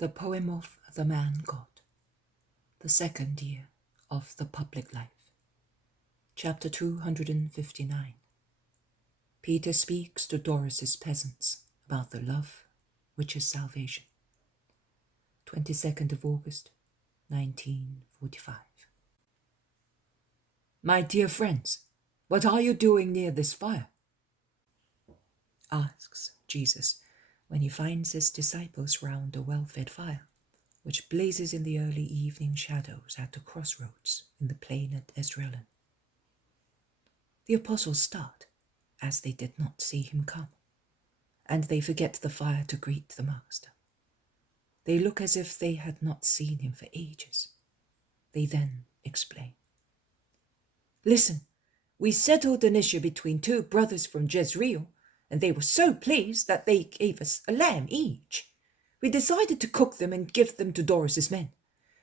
The Poem of the Man God, the second year of the public life. Chapter 259. Peter speaks to Doras Peasants about the love which is salvation. 22nd of August, 1945. My dear friends, what are you doing near this fire? Asks Jesus when he finds his disciples round a well-fed fire, which blazes in the early evening shadows at the crossroads in the plain at Esdraelon. The apostles start, as they did not see him come, and they forget the fire to greet the Master. They look as if they had not seen him for ages. They then explain. Listen, we settled an issue between two brothers from Jezreel, and they were so pleased that they gave us a lamb each. We decided to cook them and give them to Doras's men.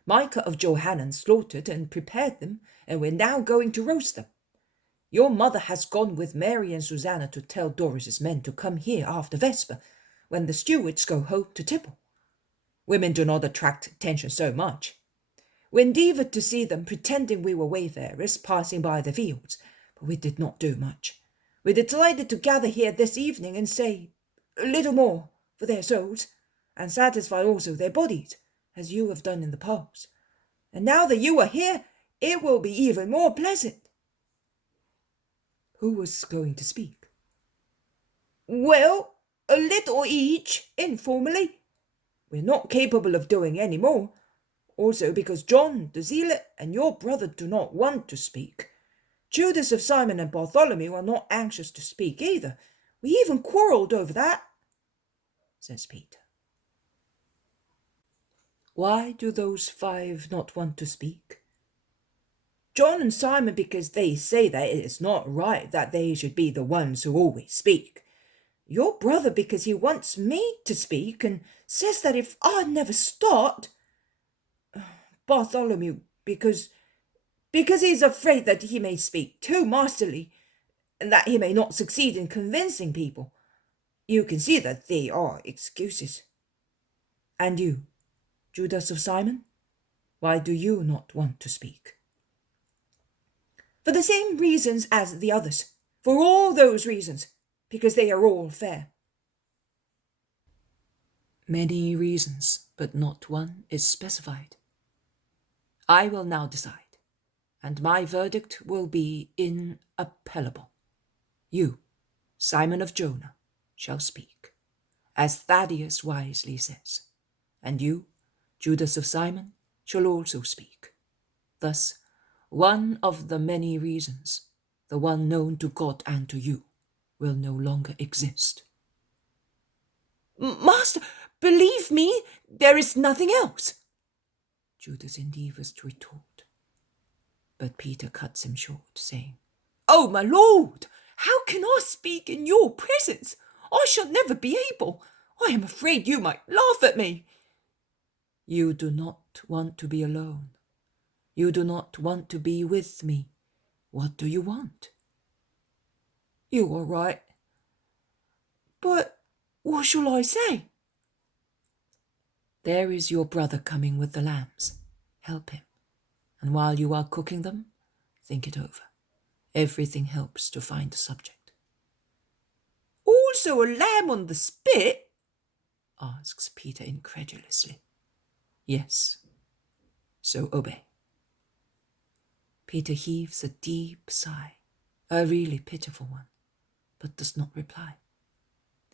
Micah of Johanan slaughtered and prepared them, and we're now going to roast them. Your mother has gone with Mary and Susanna to tell Doras's men to come here after Vesper, when the stewards go home to tipple. Women do not attract attention so much. We endeavoured to see them, pretending we were wayfarers passing by the fields, but we did not do much. We decided to gather here this evening and say a little more for their souls, and satisfy also their bodies, as you have done in the past. And now that you are here, it will be even more pleasant. Who was going to speak? Well, a little each, informally. We're not capable of doing any more. Also because John, the Zealot, and your brother do not want to speak. Judas of Simon and Bartholomew are not anxious to speak either. We even quarrelled over that, says Peter. Why do those 5 not want to speak? John and Simon because they say that it is not right that they should be the ones who always speak. Your brother because he wants me to speak and says that if I never start. Bartholomew because he's afraid that he may speak too masterly and that he may not succeed in convincing people. You can see that they are excuses. And you, Judas of Simon, why do you not want to speak? For the same reasons as the others, for all those reasons, because they are all fair. Many reasons, but not one is specified. I will now decide, and my verdict will be inappellable. You, Simon of Jonah, shall speak, as Thaddeus wisely says, and you, Judas of Simon, shall also speak. Thus, one of the many reasons, the one known to God and to you, will no longer exist. Master, believe me, there is nothing else, Judas endeavours to retort. But Peter cuts him short, saying, Oh, my lord, how can I speak in your presence? I shall never be able. I am afraid you might laugh at me. You do not want to be alone. You do not want to be with me. What do you want? You are right. But what shall I say? There is your brother coming with the lambs. Help him. And while you are cooking them, think it over. Everything helps to find a subject. Also a lamb on the spit? Asks Peter incredulously. Yes. So obey. Peter heaves a deep sigh, a really pitiful one, but does not reply.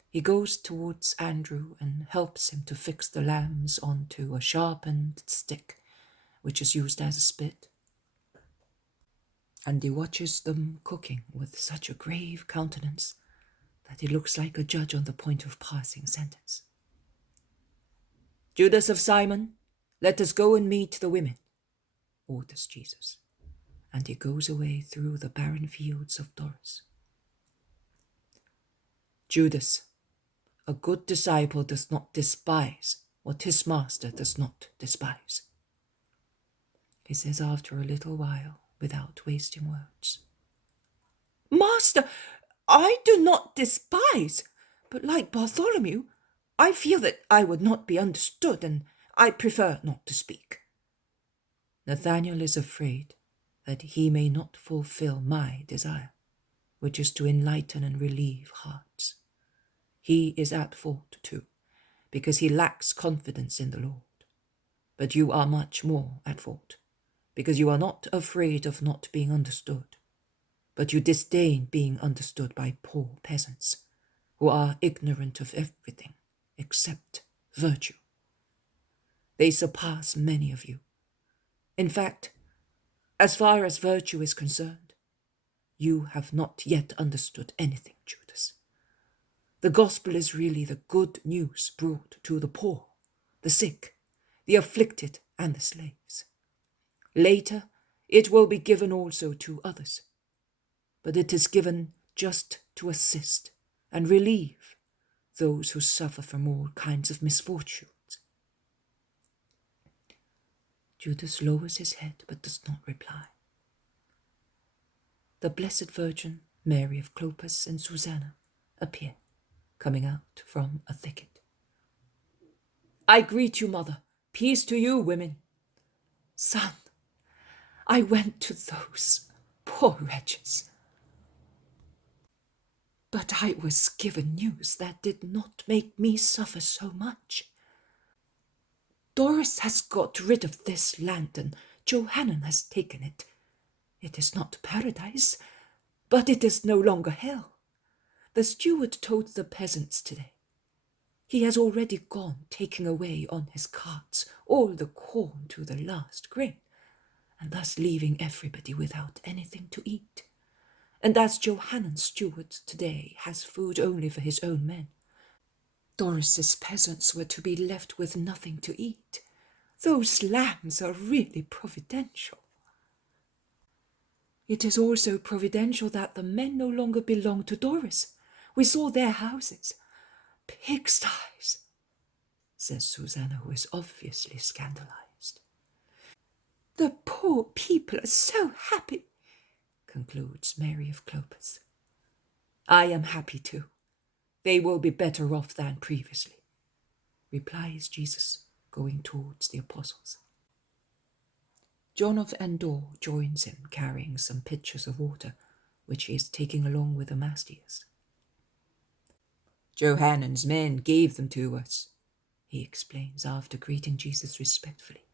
He goes towards Andrew and helps him to fix the lambs onto a sharpened stick, which is used as a spit. And he watches them cooking with such a grave countenance that he looks like a judge on the point of passing sentence. Judas of Simon, let us go and meet the women, orders Jesus, and he goes away through the barren fields of Doras. Judas, a good disciple does not despise what his master does not despise, he says after a little while, without wasting words. Master, I do not despise, but like Bartholomew, I feel that I would not be understood, and I prefer not to speak. Nathanael is afraid that he may not fulfill my desire, which is to enlighten and relieve hearts. He is at fault too, because he lacks confidence in the Lord. But you are much more at fault, because you are not afraid of not being understood, but you disdain being understood by poor peasants, who are ignorant of everything except virtue. They surpass many of you. In fact, as far as virtue is concerned, you have not yet understood anything, Judas. The gospel is really the good news brought to the poor, the sick, the afflicted, and the slaves. Later, it will be given also to others, but it is given just to assist and relieve those who suffer from all kinds of misfortunes. Judas lowers his head but does not reply. The Blessed Virgin, Mary of Clopas, and Susanna appear, coming out from a thicket. I greet you, Mother. Peace to you, women. Son, I went to those poor wretches, but I was given news that did not make me suffer so much. Doris has got rid of this land, and Johannan has taken it. It is not paradise, but it is no longer hell. The steward told the peasants today. He has already gone, taking away on his carts all the corn to the last grain, and thus leaving everybody without anything to eat. And as Johannan's steward today has food only for his own men, Doris's peasants were to be left with nothing to eat. Those lambs are really providential. It is also providential that the men no longer belong to Doris. We saw their houses. Pigsties, says Susanna, who is obviously scandalized. The poor people are so happy, concludes Mary of Clopas. I am happy too. They will be better off than previously, replies Jesus, going towards the apostles. John of Endor joins him, carrying some pitchers of water, which he is taking along with Amastius. Johannan's men gave them to us, he explains after greeting Jesus respectfully.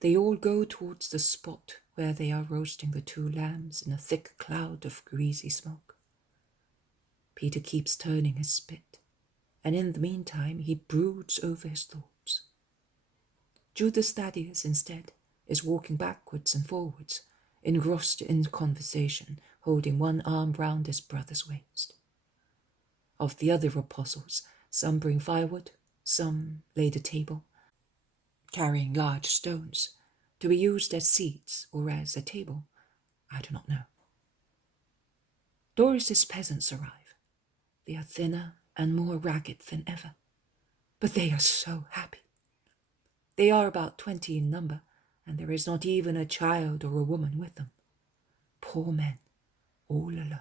They all go towards the spot where they are roasting the 2 lambs in a thick cloud of greasy smoke. Peter keeps turning his spit, and in the meantime he broods over his thoughts. Judas Thaddeus, instead, is walking backwards and forwards, engrossed in conversation, holding one arm round his brother's waist. Of the other apostles, some bring firewood, some lay the table, carrying large stones, to be used as seats or as a table, I do not know. Doris's peasants arrive. They are thinner and more ragged than ever, but they are so happy. They are about 20 in number, and there is not even a child or a woman with them. Poor men, all alone.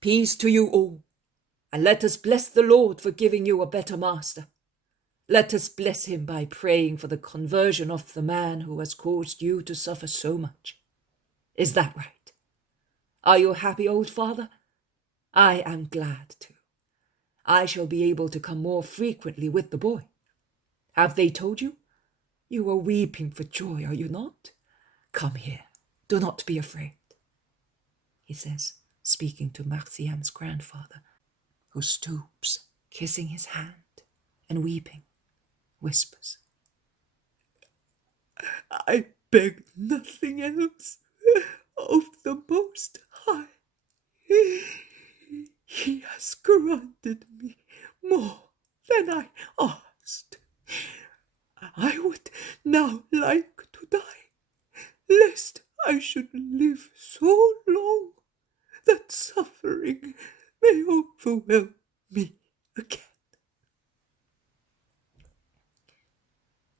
Peace to you all, and let us bless the Lord for giving you a better master. Let us bless him by praying for the conversion of the man who has caused you to suffer so much. Is that right? Are you happy, old father? I am glad too. I shall be able to come more frequently with the boy. Have they told you? You are weeping for joy, are you not? Come here. Do not be afraid, he says, speaking to Marciam's grandfather, who stoops, kissing his hand and weeping, whispers, I beg nothing else of the Most High. He has granted me more than I asked. I would now like to die, lest I should live so long that suffering may overwhelm me again.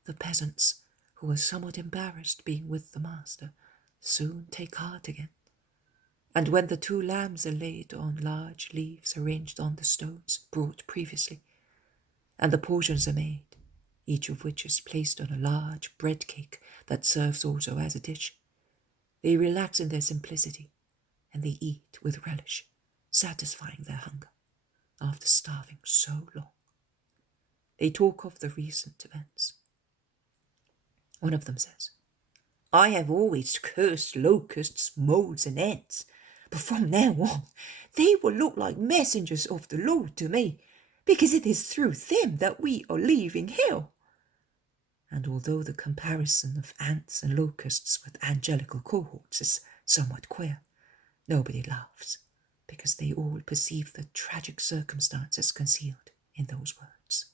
The peasants, who were somewhat embarrassed being with the master, soon take heart again, and when the 2 lambs are laid on large leaves arranged on the stones brought previously, and the portions are made, each of which is placed on a large bread cake that serves also as a dish. They relax in their simplicity, and they eat with relish, satisfying their hunger after starving so long. They talk of the recent events. One of them says, "I have always cursed locusts, moles, and ants, but from now on they will look like messengers of the Lord to me, because it is through them that we are leaving hell." And although the comparison of ants and locusts with angelical cohorts is somewhat queer, nobody laughs, because they all perceive the tragic circumstances concealed in those words.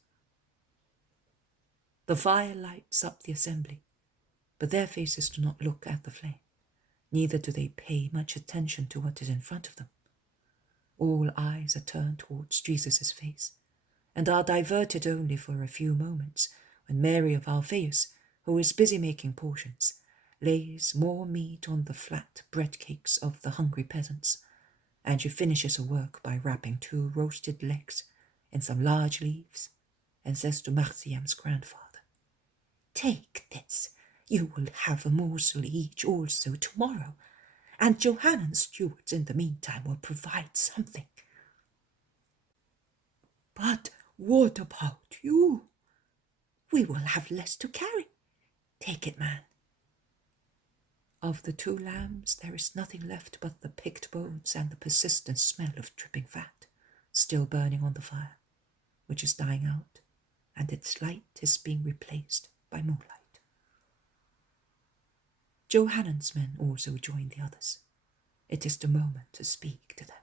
The fire lights up the assembly, but their faces do not look at the flame, neither do they pay much attention to what is in front of them. All eyes are turned towards Jesus' face, and are diverted only for a few moments, when Mary of Alphaeus, who is busy making portions, lays more meat on the flat bread cakes of the hungry peasants, and she finishes her work by wrapping 2 roasted legs in some large leaves, and says to Marciam's grandfather, "Take this, you will have a morsel each also tomorrow, and Johannan's stewards in the meantime will provide something." "But what about you?" "We will have less to carry. Take it, man." Of the 2 lambs there is nothing left but the picked bones and the persistent smell of dripping fat, still burning on the fire, which is dying out, and its light is being replaced by moonlight. Johannan's men also join the others. It is the moment to speak to them.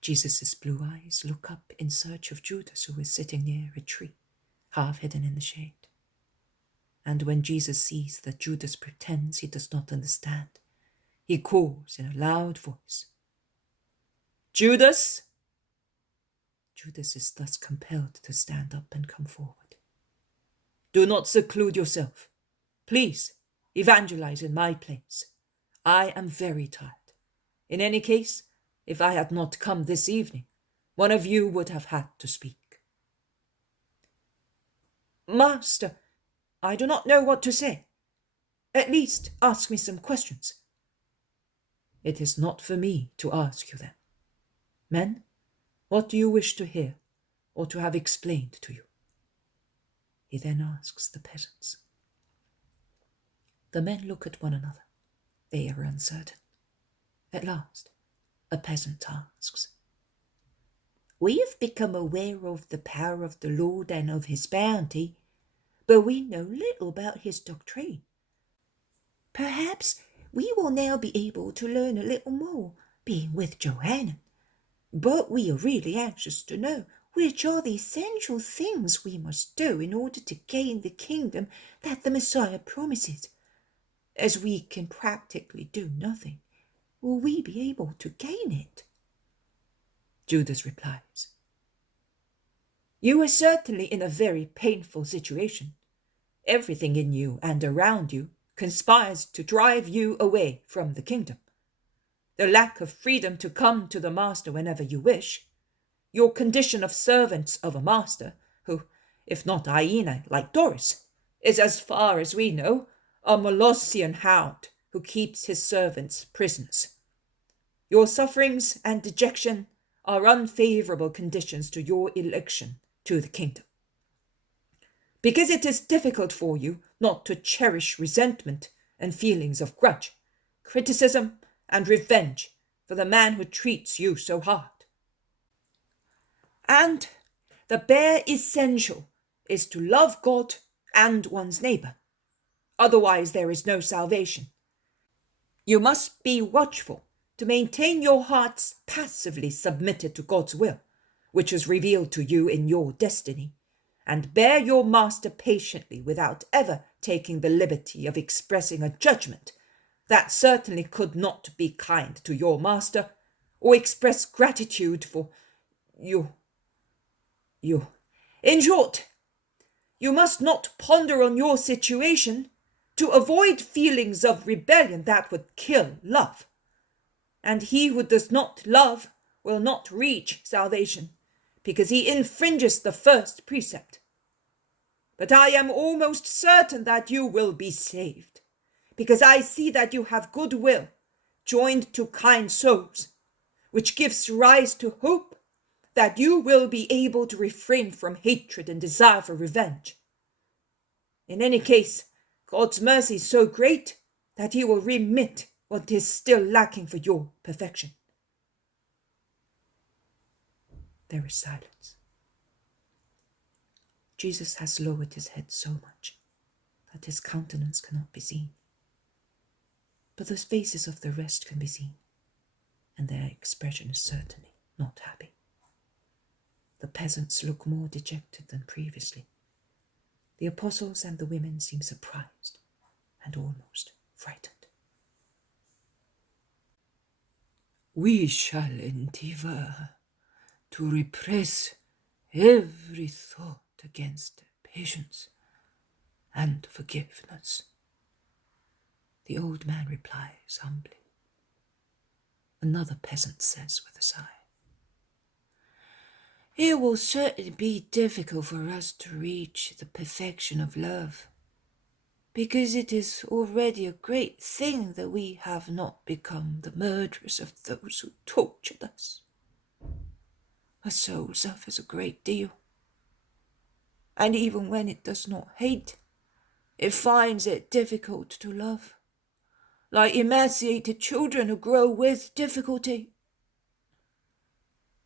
Jesus' blue eyes look up in search of Judas, who is sitting near a tree, half hidden in the shade. And when Jesus sees that Judas pretends he does not understand, he calls in a loud voice, "Judas!" Judas is thus compelled to stand up and come forward. "Do not seclude yourself. Please, evangelize in my place. I am very tired. In any case, if I had not come this evening, one of you would have had to speak." "Master, I do not know what to say. At least ask me some questions." "It is not for me to ask you then. Men, what do you wish to hear or to have explained to you?" He then asks the peasants. The men look at one another. They are uncertain. At last, a peasant asks, "We have become aware of the power of the Lord and of his bounty, but we know little about his doctrine. Perhaps we will now be able to learn a little more, being with Johanna. But we are really anxious to know which are the essential things we must do in order to gain the kingdom that the Messiah promises. As we can practically do nothing, will we be able to gain it?" Judas replies, "You are certainly in a very painful situation. Everything in you and around you conspires to drive you away from the kingdom. The lack of freedom to come to the master whenever you wish, your condition of servants of a master who, if not hyena like Doras, is, as far as we know, a Molossian hound who keeps his servants prisoners. Your sufferings and dejection are unfavorable conditions to your election to the kingdom. Because it is difficult for you not to cherish resentment and feelings of grudge, criticism, and revenge for the man who treats you so hard. And the bare essential is to love God and one's neighbor. Otherwise there is no salvation. You must be watchful to maintain your hearts passively submitted to God's will, which is revealed to you in your destiny, and bear your master patiently without ever taking the liberty of expressing a judgment that certainly could not be kind to your master, or express gratitude for you. In short, you must not ponder on your situation to avoid feelings of rebellion that would kill love. And he who does not love will not reach salvation, because he infringes the first precept. But I am almost certain that you will be saved, because I see that you have good will joined to kind souls, which gives rise to hope that you will be able to refrain from hatred and desire for revenge. In any case, God's mercy is so great that he will remit what is still lacking for your perfection. There is silence. Jesus has lowered his head so much that his countenance cannot be seen. But the faces of the rest can be seen, and their expression is certainly not happy. The peasants look more dejected than previously. The apostles and the women seem surprised and almost frightened. We shall endeavor to repress every thought against patience and forgiveness, the old man replies humbly. Another peasant says with a sigh, It will certainly be difficult for us to reach the perfection of love, because it is already a great thing that we have not become the murderers of those who tortured us. A soul suffers a great deal, and even when it does not hate, it finds it difficult to love, like emaciated children who grow with difficulty.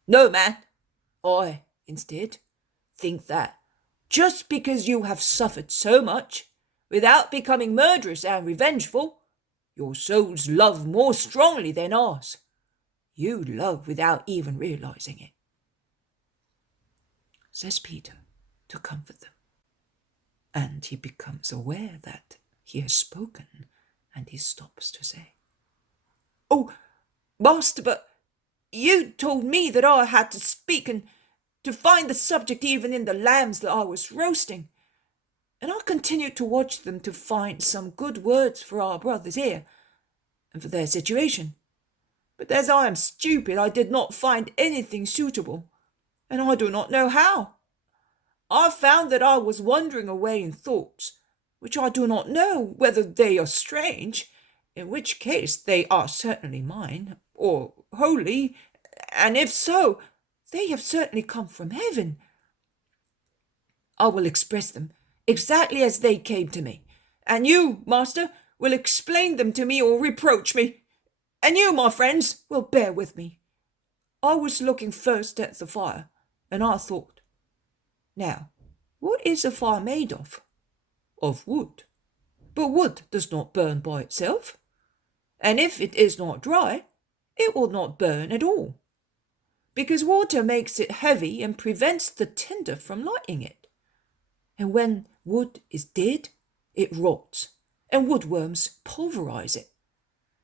No, man, I, instead, think that just because you have suffered so much, without becoming murderous and revengeful, your souls love more strongly than ours. You love without even realizing it, says Peter to comfort them. And he becomes aware that he has spoken, and he stops to say, Oh, Master, but you told me that I had to speak and to find the subject even in the lambs that I was roasting. And I continued to watch them to find some good words for our brothers here and for their situation. But as I am stupid, I did not find anything suitable, and I do not know how. I found that I was wandering away in thoughts, which I do not know whether they are strange, in which case they are certainly mine, or holy, and if so, they have certainly come from heaven. I will express them exactly as they came to me, and you, master, will explain them to me or reproach me, and you, my friends, will bear with me. I was looking first at the fire, and I thought, now, what is a fire made of? Of wood. But wood does not burn by itself, and if it is not dry, it will not burn at all, because water makes it heavy and prevents the tinder from lighting it. And when wood is dead, it rots, and woodworms pulverize it,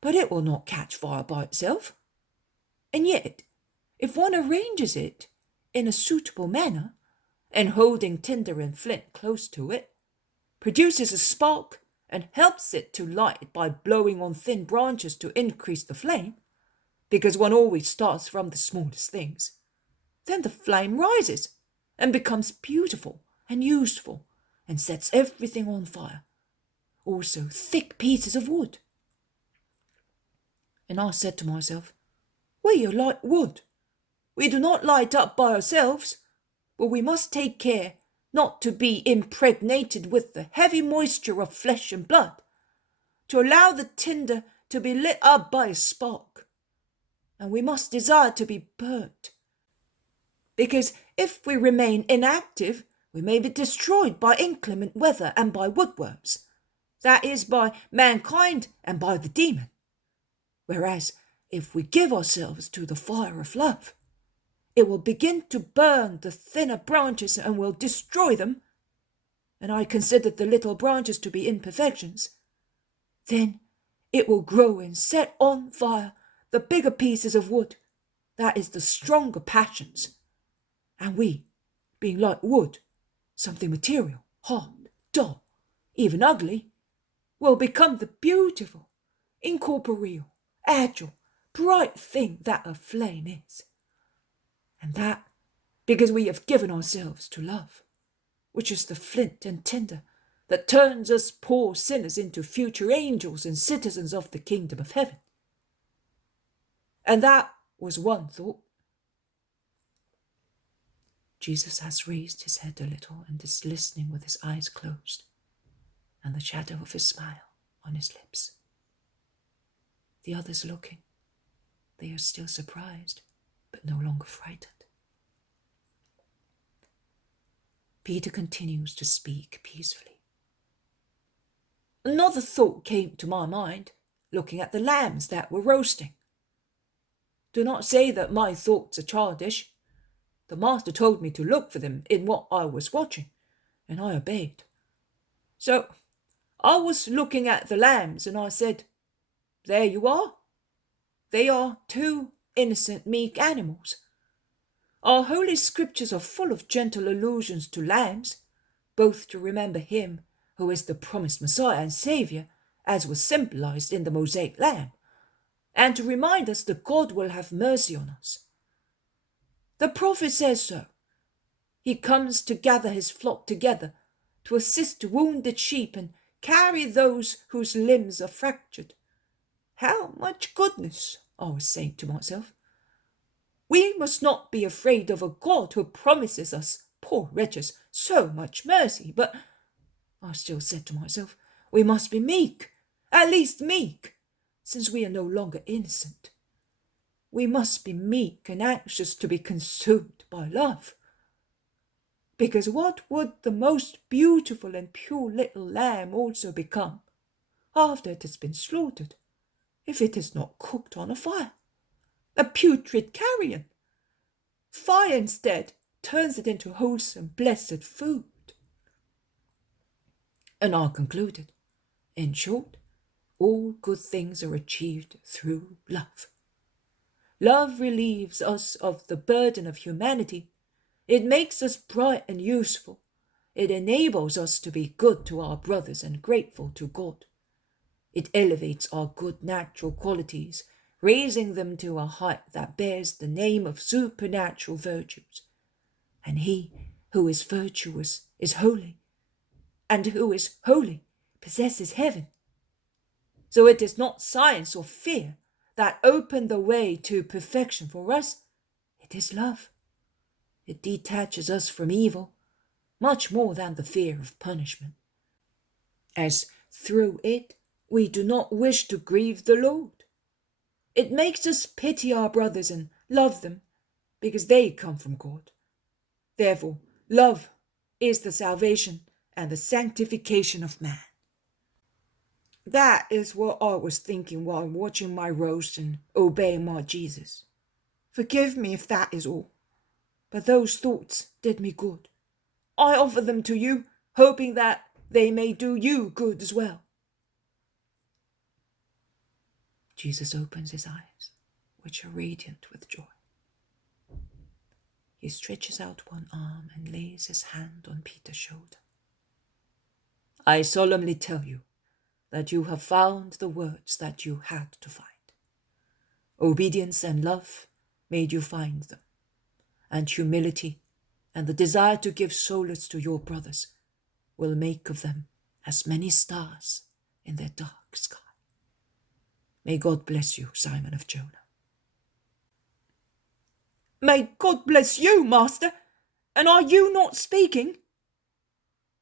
but it will not catch fire by itself. And yet, if one arranges it in a suitable manner, and holding tinder and flint close to it, produces a spark and helps it to light by blowing on thin branches to increase the flame, because one always starts from the smallest things, then the flame rises and becomes beautiful and useful and sets everything on fire, also thick pieces of wood. And I said to myself, we are like wood. We do not light up by ourselves, but we must take care not to be impregnated with the heavy moisture of flesh and blood, to allow the tinder to be lit up by a spark. And we must desire to be burnt, because if we remain inactive, we may be destroyed by inclement weather and by woodworms, that is, by mankind and by the demon. Whereas, if we give ourselves to the fire of love, it will begin to burn the thinner branches and will destroy them, and I consider the little branches to be imperfections. Then it will grow and set on fire the bigger pieces of wood, that is, the stronger passions. And we, being like wood, something material, hard, dull, even ugly, will become the beautiful, incorporeal, agile, bright thing that a flame is. And that because we have given ourselves to love, which is the flint and tinder that turns us poor sinners into future angels and citizens of the kingdom of heaven. And that was one thought. Jesus has raised his head a little and is listening with his eyes closed and the shadow of his smile on his lips. The others looking. They are still surprised, but no longer frightened. Peter continues to speak peacefully. Another thought came to my mind, looking at the lambs that were roasting. Do not say that my thoughts are childish. The master told me to look for them in what I was watching, and I obeyed. So I was looking at the lambs, and I said, "There you are. They are two innocent, meek animals. Our holy scriptures are full of gentle allusions to lambs, both to remember him who is the promised Messiah and Saviour, as was symbolized in the Mosaic lamb, and to remind us that God will have mercy on us. The prophet says so. He comes to gather his flock together, to assist wounded sheep and carry those whose limbs are fractured. How much goodness, I was saying to myself. We must not be afraid of a God who promises us, poor wretches, so much mercy, but, I still said to myself, we must be meek, at least meek, since we are no longer innocent. We must be meek and anxious to be consumed by love. Because what would the most beautiful and pure little lamb also become, after it has been slaughtered, if it is not cooked on a fire? A putrid carrion. Fire instead turns it into wholesome, blessed food. And I concluded, in short, all good things are achieved through love. Love relieves us of the burden of humanity. It makes us bright and useful. It enables us to be good to our brothers and grateful to God. It elevates our good natural qualities, raising them to a height that bears the name of supernatural virtues. And he who is virtuous is holy, and who is holy possesses heaven. So it is not science or fear that open the way to perfection for us. It is love. It detaches us from evil, much more than the fear of punishment, as through it we do not wish to grieve the Lord. It makes us pity our brothers and love them, because they come from God. Therefore, love is the salvation and the sanctification of man. That is what I was thinking while watching my roast and obeying my Jesus. Forgive me if that is all, but those thoughts did me good. I offer them to you, hoping that they may do you good as well. Jesus opens his eyes, which are radiant with joy. He stretches out one arm and lays his hand on Peter's shoulder. I solemnly tell you that you have found the words that you had to find. Obedience and love made you find them, and humility and the desire to give solace to your brothers will make of them as many stars in their dark sky. May God bless you, Simon of Jonah. May God bless you, Master. And are you not speaking?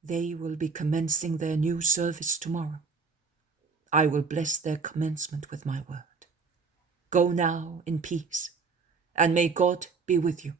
They will be commencing their new service tomorrow. I will bless their commencement with my word. Go now in peace, and may God be with you.